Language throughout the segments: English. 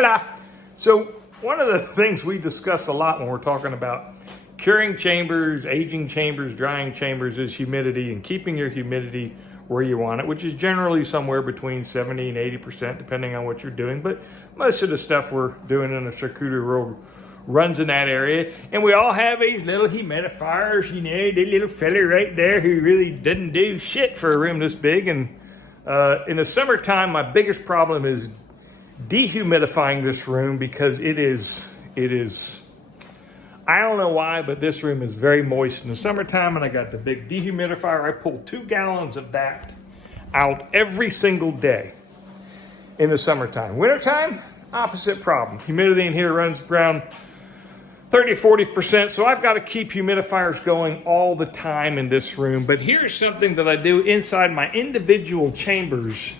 Hola. So one of the things we discuss a lot when we're talking about curing chambers, aging chambers, drying chambers is humidity and keeping your humidity where you want it, which is generally somewhere between 70 and 80%, depending on what you're doing. But most of the stuff we're doing in the charcuterie world runs in that area. And we all have these little humidifiers, you know, the little fella right there who really doesn't do shit for a room this big. And in the summertime, my biggest problem is dehumidifying this room because it is, I don't know why, but this room is very moist in the summertime, and I got the big dehumidifier. I pull 2 gallons of that out every single day in the summertime. Wintertime, opposite problem. Humidity in here runs around 30-40%, so I've got to keep humidifiers going all the time in this room. But here's something that I do inside my individual chambers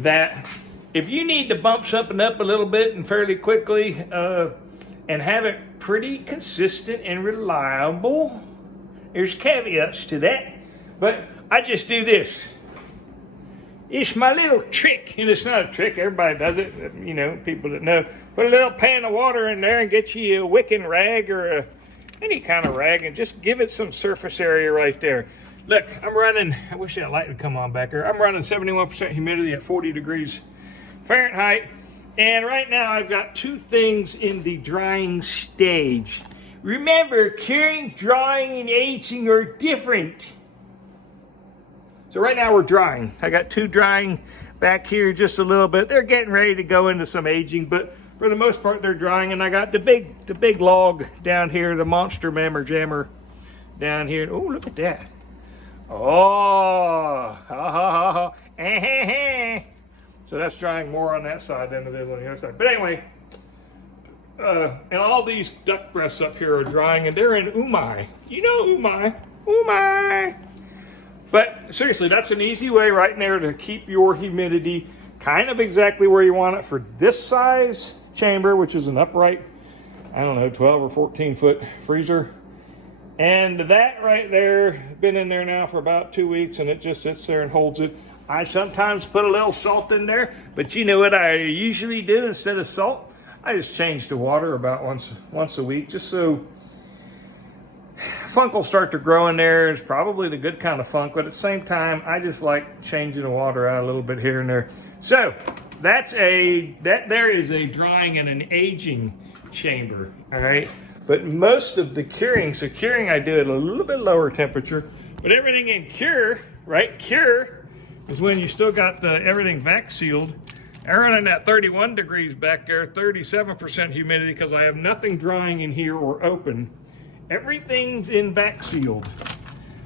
that if you need to bump something up a little bit and fairly quickly and have it pretty consistent and reliable, there's caveats to that, but I just do this. It's my little trick, and it's not a trick, everybody does it, you know, people that know. Put a little pan of water in there and get you a wicking rag or any kind of rag and just give it some surface area right there. Look, I'm running, I wish that light would come on back there. I'm running 71% humidity at 40 degrees Fahrenheit. And right now I've got 2 things in the drying stage. Remember, curing, drying, and aging are different. So right now we're drying. I got 2 drying back here just a little bit. They're getting ready to go into some aging, but for the most part they're drying. And I got the big log down here, the monster mammer jammer down here. Oh, look at that. Oh, ha ha ha ha. So that's drying more on that side than it is on the other side. But anyway, and all these duck breasts up here are drying, and they're in umai. You know umai. Umai. But seriously, that's an easy way right there to keep your humidity kind of exactly where you want it for this size chamber, which is an upright, I don't know, 12 or 14 foot freezer. And that right there, been in there now for about 2 weeks, and it just sits there and holds it. I sometimes put a little salt in there, but you know what I usually do instead of salt? I just change the water about once a week, just so funk will start to grow in there. It's probably the good kind of funk, but at the same time, I just like changing the water out a little bit here and there. So that there is a drying and an aging chamber, all right? But most of the curing, so curing I do at a little bit lower temperature, but everything in cure, right? Cure is when you still got everything vac sealed. I run in at 31 degrees back there, 37% humidity, because I have nothing drying in here or open. Everything's in vac sealed,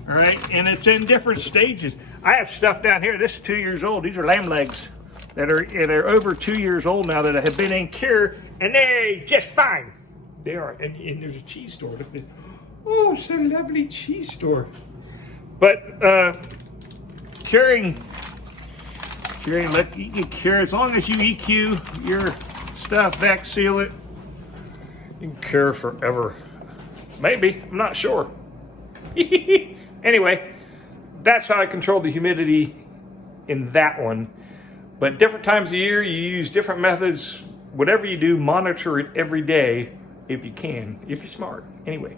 all right? And it's in different stages. I have stuff down here, this is 2 years old. These are lamb legs that are over 2 years old now that have been in cure, and they're just fine. They are, and there's a cheese store. Look at this. Oh, it's a lovely cheese store. But curing, look, you can cure as long as you EQ your stuff, vac seal it, you can cure forever. Maybe, I'm not sure. Anyway, that's how I control the humidity in that one. But different times of year, you use different methods. Whatever you do, monitor it every day if you can, if you're smart. Anyway.